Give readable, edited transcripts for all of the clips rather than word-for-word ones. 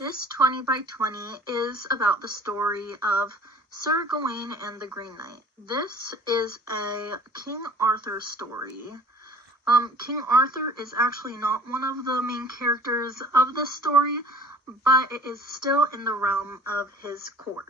This 20 by 20 is about the story of Sir Gawain and the Green Knight. This is a King Arthur story. King Arthur is actually not one of the main characters of this story, but it is still in the realm of his court.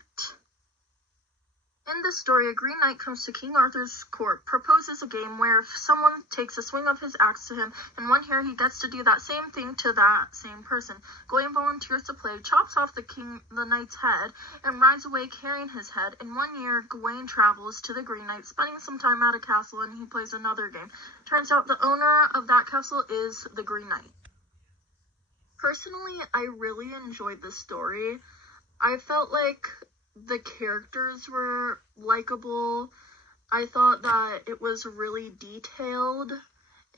In this story, a Green Knight comes to King Arthur's court, proposes a game where if someone takes a swing of his axe to him in 1 year, he gets to do that same thing to that same person. Gawain volunteers to play, chops off the knight's head, and rides away carrying his head. In 1 year, Gawain travels to the Green Knight, spending some time at a castle, and he plays another game. Turns out the owner of that castle is the Green Knight. Personally, I really enjoyed this story. I felt like the characters were likable. I thought that it was really detailed,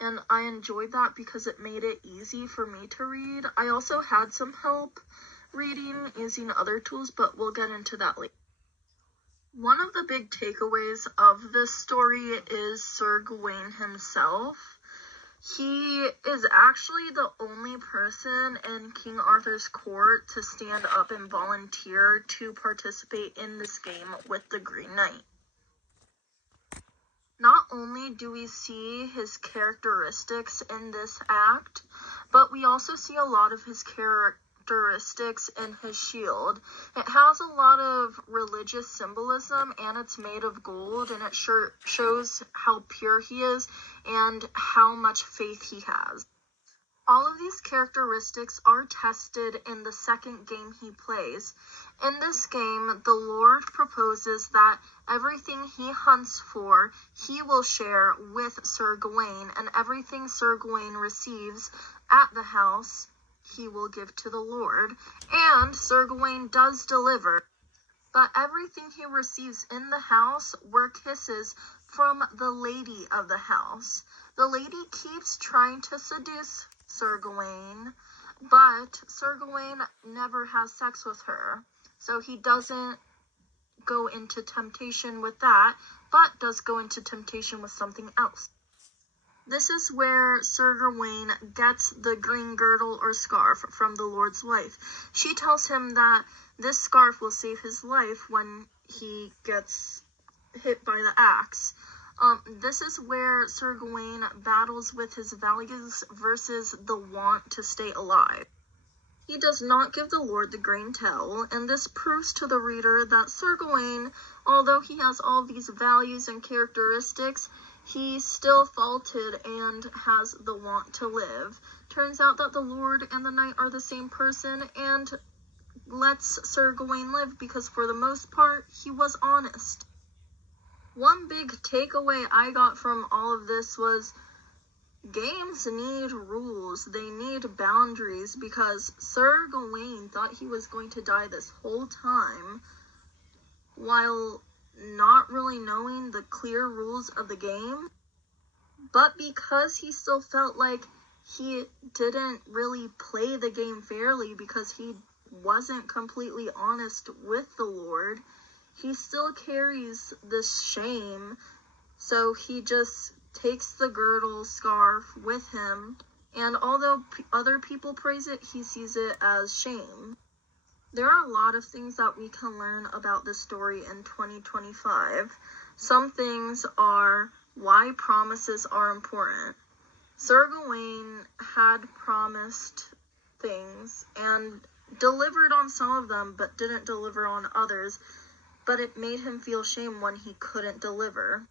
and I enjoyed that because it made it easy for me to read. I also had some help reading using other tools, but we'll get into that later. One of the big takeaways of this story is Sir Gawain himself. He is actually the only person in King Arthur's court to stand up and volunteer to participate in this game with the Green Knight. Not only do we see his characteristics in this act, but we also see a lot of his characteristics in his shield. It has a lot of religious symbolism, and it's made of gold, and it shows how pure he is and how much faith he has. All of these characteristics are tested in the second game he plays. In this game, the Lord proposes that everything he hunts for, he will share with Sir Gawain, and everything Sir Gawain receives at the house, he will give to the Lord. And Sir Gawain does deliver. But everything he receives in the house were kisses from the lady of the house. The lady keeps trying to seduce Sir Gawain, but Sir Gawain never has sex with her. So he doesn't go into temptation with that, but does go into temptation with something else. This is where Sir Gawain gets the green girdle or scarf from the Lord's wife. She tells him that this scarf will save his life when he gets hit by the axe. This is where Sir Gawain battles with his values versus the want to stay alive. He does not give the Lord the green towel, and this proves to the reader that Sir Gawain, although he has all these values and characteristics, he still faulted and has the want to live. Turns out that the Lord and the Knight are the same person, and lets Sir Gawain live because for the most part, he was honest. One big takeaway I got from all of this was games need rules. They need boundaries, because Sir Gawain thought he was going to die this whole time while not really knowing the clear rules of the game. But because he still felt like he didn't really play the game fairly because he wasn't completely honest with the Lord, he still carries this shame. So he just takes the girdle scarf with him, and although other people praise it, he sees it as shame. There are a lot of things that we can learn about this story in 2025. Some things are why promises are important. Sir Gawain had promised things and delivered on some of them, but didn't deliver on others, but it made him feel shame when he couldn't deliver.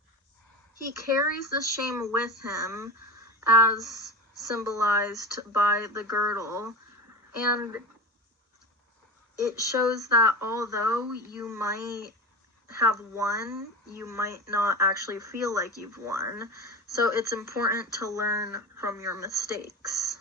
He carries the shame with him, as symbolized by the girdle, and it shows that although you might have won, you might not actually feel like you've won. So it's important to learn from your mistakes.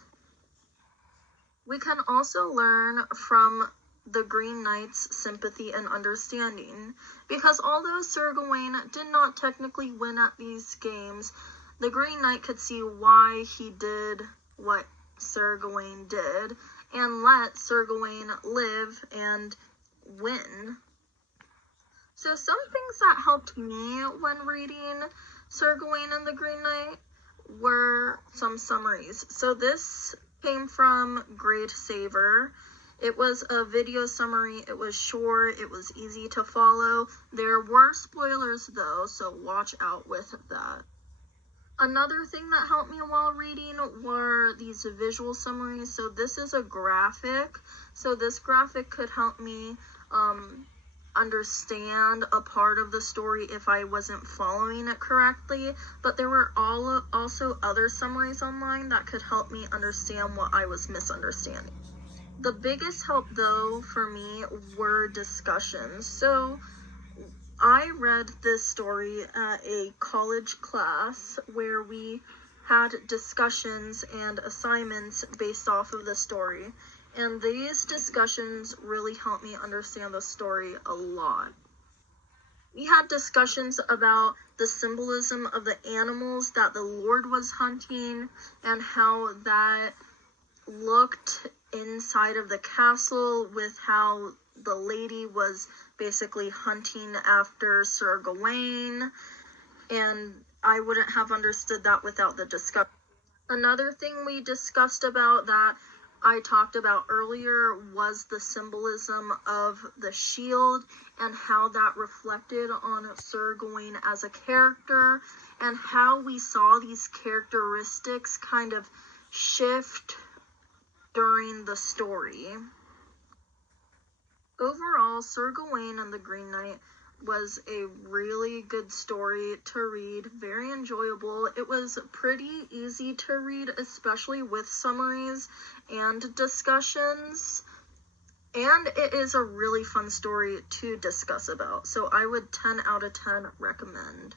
We can also learn from the Green Knight's sympathy and understanding, because although Sir Gawain did not technically win at these games, the Green Knight could see why he did what Sir Gawain did, and let Sir Gawain live and win. So some things that helped me when reading Sir Gawain and the Green Knight were some summaries. So this came from Grade Saver. It was a video summary, it was short, it was easy to follow. There were spoilers though, so watch out with that. Another thing that helped me while reading were these visual summaries. So this is a graphic. So this graphic could help me understand a part of the story if I wasn't following it correctly. But there were also other summaries online that could help me understand what I was misunderstanding. The biggest help though for me were discussions. So I read this story at a college class where we had discussions and assignments based off of the story. And these discussions really helped me understand the story a lot. We had discussions about the symbolism of the animals that the Lord was hunting and how that looked inside of the castle with how the lady was basically hunting after Sir Gawain, and I wouldn't have understood that without the discussion. Another thing we discussed about that I talked about earlier was the symbolism of the shield and how that reflected on Sir Gawain as a character, and how we saw these characteristics kind of shift during the story. Overall, Sir Gawain and the Green Knight was a really good story to read, very enjoyable. It was pretty easy to read, especially with summaries and discussions, and it is a really fun story to discuss about, so I would 10 out of 10 recommend.